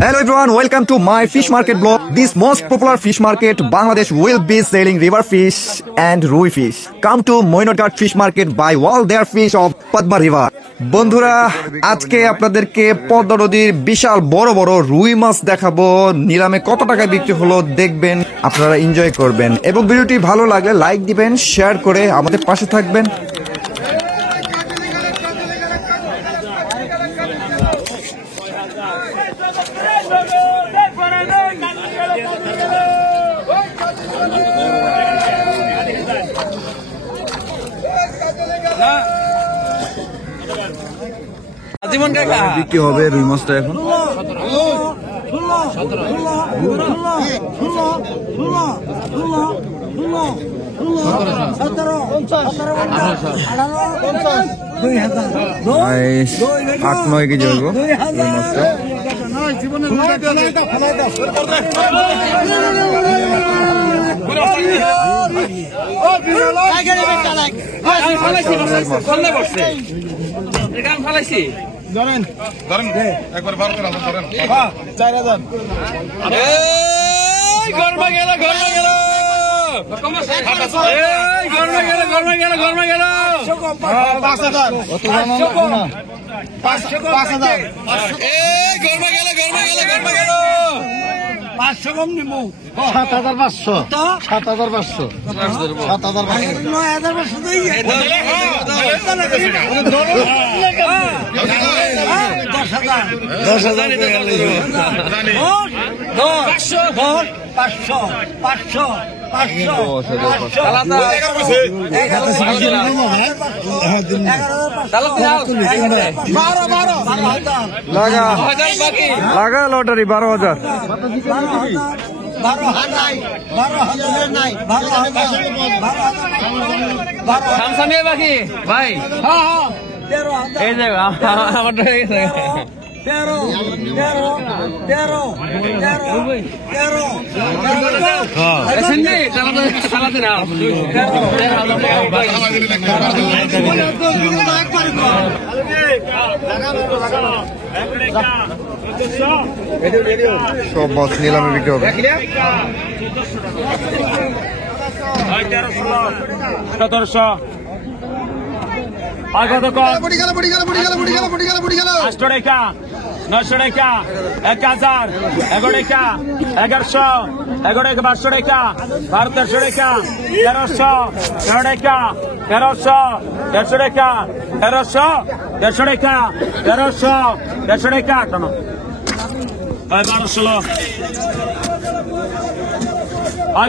Hello everyone, welcome to my fish market blog. This most popular fish market, Bangladesh will be selling river fish and rui fish. Come to Moinotghat fish market, buy all their fish of Padma river. বন্ধুরা, আজকে আপনাদেরকে পদ্মা নদীর বিশাল বড় বড় রুই মাছ দেখাবো। নিলামে কত টাকায় বিক্রি হলো দেখবেন, আপনারা এনজয় করবেন এবং ভিডিওটি ভালো লাগলে লাইক দিবেন, শেয়ার করে আমাদের পাশে থাকবেন। বিক্রি হবে রুই মাছটা এখন আট নয় কেজি হইব রুই মাছটা। ধরেন একবার বার করে ধরেন 4000 গরমা গেল 500 কম নিমু 7500 7500 লাগা লটারি 12,000 বাকি ভাই এই যে আমারটা হয়ে গেছে 13 সব মাছ নিলামে বিক্রি হবে। 1700 800 টাকা 900 টাকা 1000 11 টাকা 1100 1200 টাকা 1200 টাকা 1300 টাকা 1300 150 টাকা 1300 150 টাকা 1300 150 টাকা টানো 1200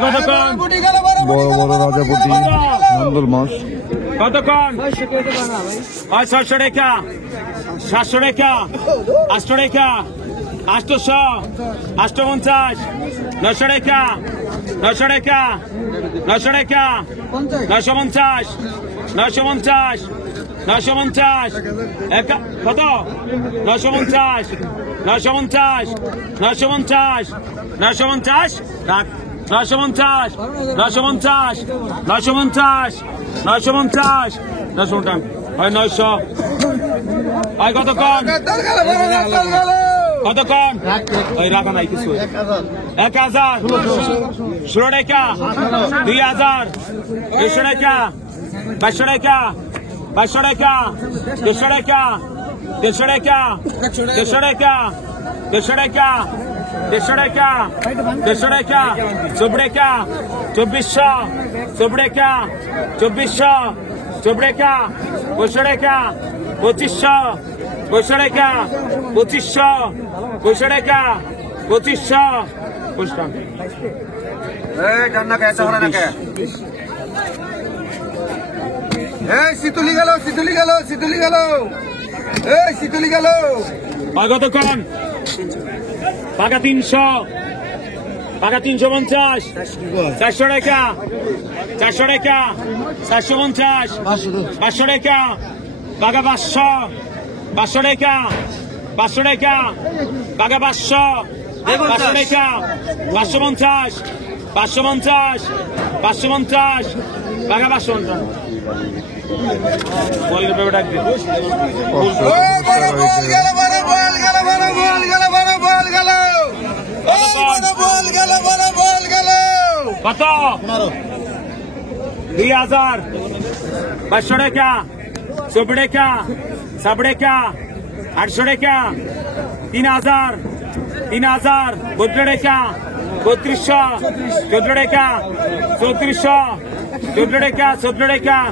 কতক্ষণ বড় বড় রাজাপতি নন্দল মাছ কতক্ষণ 600 টাকা 700 টাকা 800 টাকা 800 850 900 টাকা 900 টাকা 900 টাকা 950 950 950 কত 950 950 950 950 রাখ 950 950 950 950 950 হয় 900 হয় কতক্ষণ কতক্ষণ ওই রাখা নাই কিছু 1000 16 টাকা 2000 200 টাকা 200 টাকা 200 টাকা 200 টাকা 200 টাকা 200 টাকা 200 টাকা 150 টাকা 150 টাকা 40 টাকা 2400 40 টাকা 2400 40 টাকা 25 টাকা 2500 25 টাকা 2500 25 টাকা 2500 এই কান্না কেসা হলো না কে এই সিতুলি গেল এই সিতুলি গেল কতক্ষণ টাকা 300 টাকা 350 400 টাকা 400 টাকা 450 500 টাকা টাকা 500 500 টাকা 500 টাকা টাকা 500 500 টাকা 550 550 550 টাকা 550 বল ডাক দে বল গেল কত 2000 500 টাকা 100 টাকা 100 টাকা 800 টাকা 3000 3000 32 টাকা 3200 14 টাকা 3400 14 টাকা 14 টাকা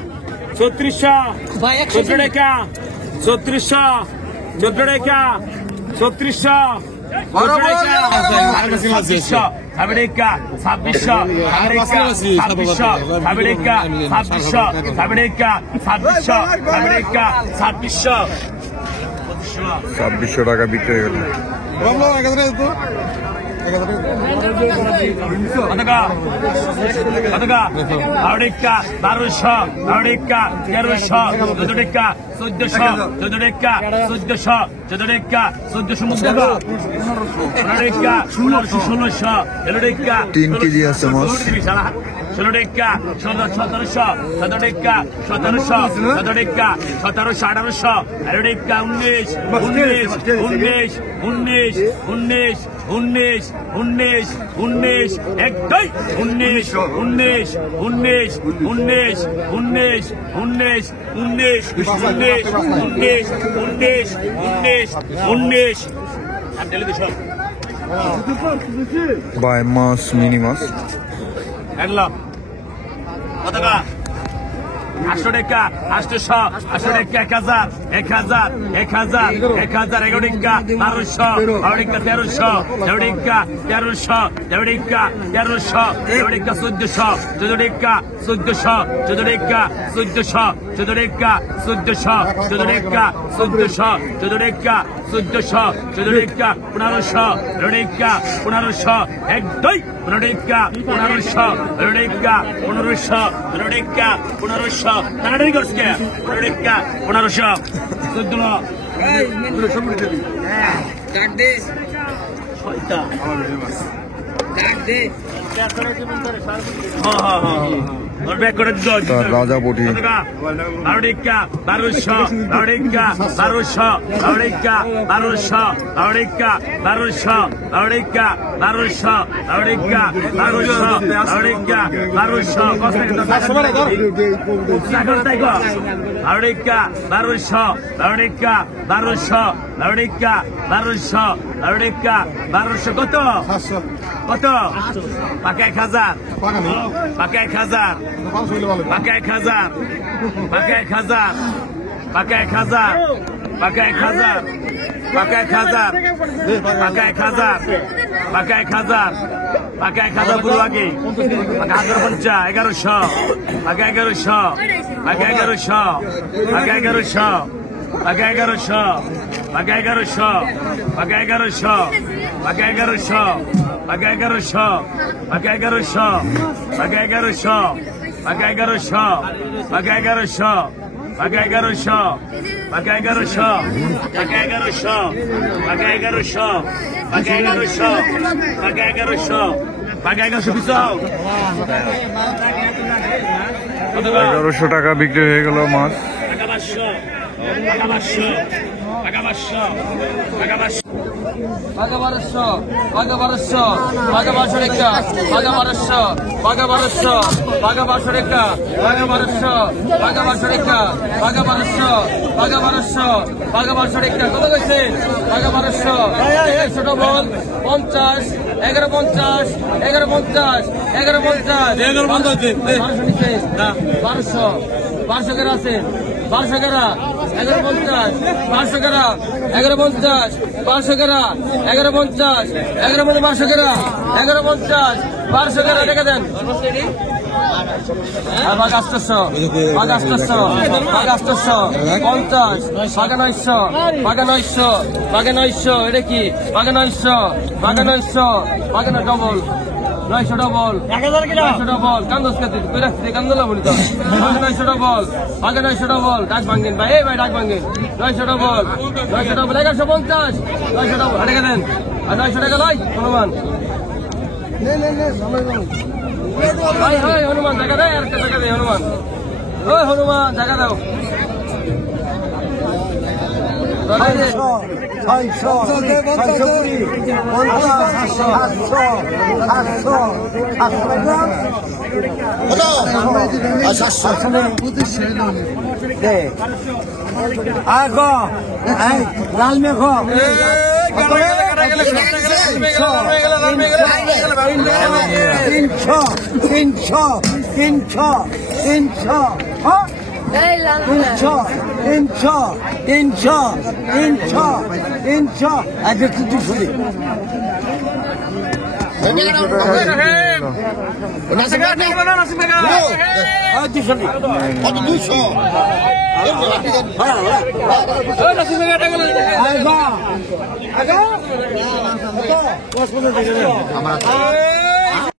3600 14 টাকা 3600 14 টাকা 3600 America, Sabisha, America, Sabisha, America, Sabisha, America, Sabisha, America, Sabisha. 2600 টাকা বিক্রি হয়ে গেল। America, America, Barusha, America, Yarusha, Jodeka, Sudesha, Jodeka, Sudesha, Jodeka, Sudesha Mustafa, America, Sulusha, Jodeka, 3 KG আছে মাছ। 16 টাকা 1700 17 টাকা 1700 17 টাকা 1700 1800 টাকা 19 19 19 19 19 19 19 একটাই 19 19 19 19 19 19 19 19 আমি ঢেলে দিছি বাই মাছ মিনি মাছ। হ্যালো কত টাকা 800 টাকা 800 800 টাকা 1000 1000 1000 11 টাকা 1200 টাকা 1300 টাকা 1300 টাকা 1300 টাকা 1400 টাকা 1400 টাকা 1400 টাকা 1400 টাকা 1400 টাকা 1400 টাকা 1500 টাকা 1500 এক দুই 15 টাকা 1500 টাকা 1500 টাকা 1500 তাড়াতাড়ি করছ কে 15 টাকা 1500 14 কাট দে ছয়টা কাট দে হ্যাঁ ওর ব্যাক করে দিও তার রাজা বটি। 12 টাকা 1200 1200 টাকা 1200 টাকা 1200 টাকা 1200 টাকা 1200 টাকা 1200 টাকা 1200 কত টাকা সাগর টাকা 1200 টাকা 1200 টাকা 1200 টাকা 1200 কত কত পাকা 1000 পাকা 1000 পাকা 1000 পাকা 1000 পাকা 1000 পাকা 1000 পাকা 1000 পাকা 1000 পাকা 1000 পাকা 1000 পুরো আগে পাকা 1050 1100 পাকা 1100 পাকা 1100 পাকা 1100 পাকা 1100 পাকা 1100 পাকা 1100 পাকা 1100 পাকা 1100 পাকা 1100 পাকা 1100 পাকা 1100 পাকা 1100 পাকা 1100 পাকা 1100 পাকা 1100 পাকা 1100 পাকা 1100 পাকা 1100 পাকা 1100 পিছাও 1100 টাকা বিক্রি হয়ে গেল মাছ। টাকা 500 টাকা 500 টাকা 500 টাকা 500 পাকা 1200 পাকা 1200 পাকা 1200 টাকা পাকা 1200 পাকা 1200 পাকা 1200 টাকা পাকা 1200 পাকা 1200 টাকা পাকা 1200 পাকা 1200 পাকা 1200 টাকা কত কইছে পাকা 1200 100 ডবল 50 1150 1150 1150 1200 নিচে 1200 1200 করে আছে 1200 করে 1150 1200 করে 1150 1200 করে 1150 1200 করে 1150 1200 করে রেখে দেন পাকা 800 পাকা 800 পাকা 800 50 পাকা 900 পাকা 900 পাকা 900 এটা কি পাকা 900 পাকা 900 পাকা ডবল 900 ডবল 900 ডবল কান্দস কাতে তুই রাখতে কান্দলা বলি তো 900 ডবল পাকা 900 ডবল ডাক ভাঙেন ভাই এই ভাই ডাক ভাঙেন 900 ডবল 900 ডবল 1150 900 ডবল রেখে দেন আর 900 টাকা লই হনুমান ভাই ভাই হনুমান টাকা দে আর টাকা দে হনুমান ওই হনুমান টাকা দাও লাল মেঘ তিনশো আগে তো 200 আমরা